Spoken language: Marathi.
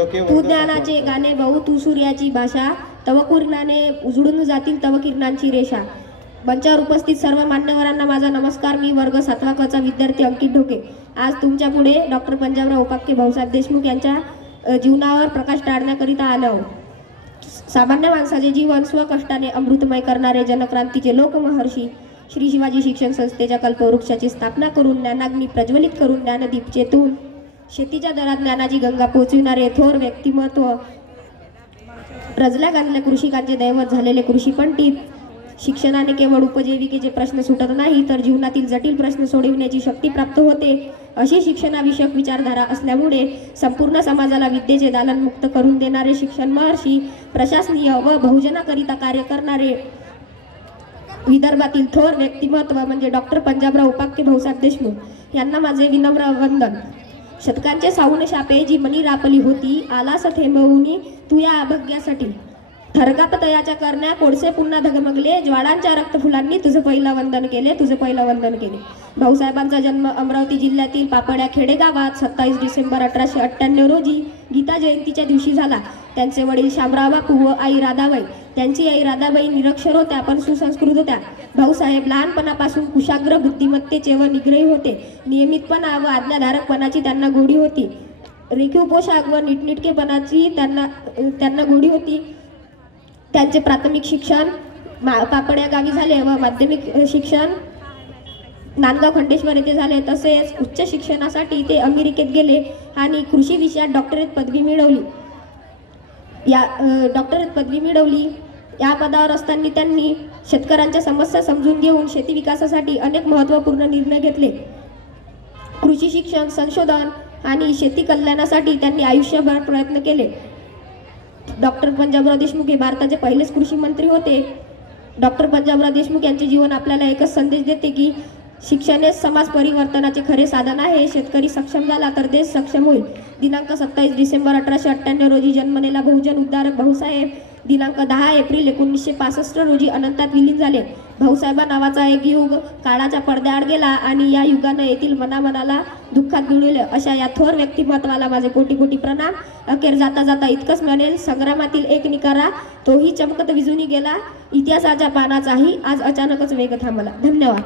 तू ज्ञानाचे गाणे भाऊ तू सूर्याची भाषा तव किरणाने उजळून जातील तव किरणांची रेषा. मंचावर उपस्थित सर्व मान्यवरांना माझा नमस्कार. मी वर्ग सातवा कचा विद्यार्थी अंकित ढोके. आज तुमच्यापुढे डॉक्टर पंजाबराव उपाख्य भाऊसाहेब देशमुख यांच्या जीवनावर प्रकाश टाळण्याकरिता आलो आहोत. सामान्य माणसाचे जीवन स्वकष्टाने अमृतमय करणारे जनक्रांतीचे लोकमहर्षी श्री शिवाजी शिक्षण संस्थेच्या कल्पवृक्षाची स्थापना करून ज्ञानाग्नी प्रज्वलित करून ज्ञानदीप चेतून शेतीच्या दरात ज्ञानाची गंगा पोचविणारे थोर व्यक्तिमत्व. रजल्या गाजल्या कृषिकांचे दैवत झालेले कृषी पंडित. शिक्षणाने केवळ उपजीविकेचे प्रश्न सुटत नाही तर जीवनातील जटिल प्रश्न सोडविण्याची शक्ती प्राप्त होते. अशी शिक्षणाविषयक विचारधारा असल्यामुळे संपूर्ण समाजाला विद्येचे दालन मुक्त करून देणारे शिक्षण महर्षी प्रशासनीय व बहुजनाकरिता कार्य करणारे विदर्भातील थोर व्यक्तिमत्व म्हणजे डॉक्टर पंजाबराव उपाख्य भाऊसाहेब देशमुख. यांना माझे विनम्र वंदन. शतकांचे साहून शापे जी मनी रापली होती आलास थेंबवूनी तू या अभग्यासाठी. थरकाप तयाच्या करण्या कोळसे पुन्हा धगमगले ज्वाळांच्या रक्तफुलांनी तुझं पहिलं वंदन केले तुझं पहिलं वंदन केले. भाऊसाहेबांचा जन्म अमरावती जिल्ह्यातील पापड्या खेडेगावात सत्तावीस डिसेंबर अठराशे अठ्ठ्याण्णव रोजी गीता जयंतीच्या दिवशी झाला. त्यांचे वडील शामराव बापू व आई राधाबाई. त्यांची आई राधाबाई निरक्षर होत्या पण सुसंस्कृत होत्या. भाऊसाहेब लहानपणापासून कुशाग्र बुद्धिमत्तेचे व निग्रही होते. नियमितपणा व आज्ञाधारकपणाची त्यांना गोडी होती. रेखीव पोशाख व नीटनिटकेपणाची त्यांना त्यांना गोडी होती. त्यांचे प्राथमिक शिक्षण मा पापड या गावी झाले व माध्यमिक शिक्षण नांदगाव खंडेश्वर येथे झाले. तसेच उच्च शिक्षणासाठी ते अमेरिकेत गेले आणि कृषी विषयात डॉक्टरेट पदवी मिळवली. या डॉक्टरेट पदवी मिळवली. या पदावर असताना त्यांनी शेतकऱ्यांच्या समस्या समजून घेऊन शेती विकासासाठी अनेक महत्त्वपूर्ण निर्णय घेतले. कृषी शिक्षण संशोधन आणि शेती कल्याणासाठी त्यांनी आयुष्यभर प्रयत्न केले. डॉक्टर पंजाबराव देशमुख हे भारताचे पहिलेच कृषी मंत्री होते. डॉक्टर पंजाबराव देशमुख यांचे जीवन आपल्याला एकच संदेश देते की शिक्षण हे समाज परिवर्तनाचे खरे साधन आहे. शेतकरी सक्षम झाला तर देश सक्षम होईल. दिनांक सत्तावीस डिसेंबर अठराशे अठ्ठ्याण्णव रोजी जन्मलेला बहुजन उद्धारक भाऊसाहेब दिनांक दहा एप्रिल एकोणीसशे पासष्ट रोजी अनंतात विलीन झाले. भाऊसाहेबा नावाचा एक युग काळाच्या पडद्याआड गेला आणि या युगानं येथील मनामनाला दुःखात गिळवले अशा या थोर व्यक्तिमत्वाला माझे कोटी कोटी प्रणाम. अखेर जाता जाता इतकंच म्हणेल संग्रामातील एक निकारा तोही चमकत विजुनी गेला. इतिहासाच्या पानाचाही आज अचानकच वेग थांबला. धन्यवाद.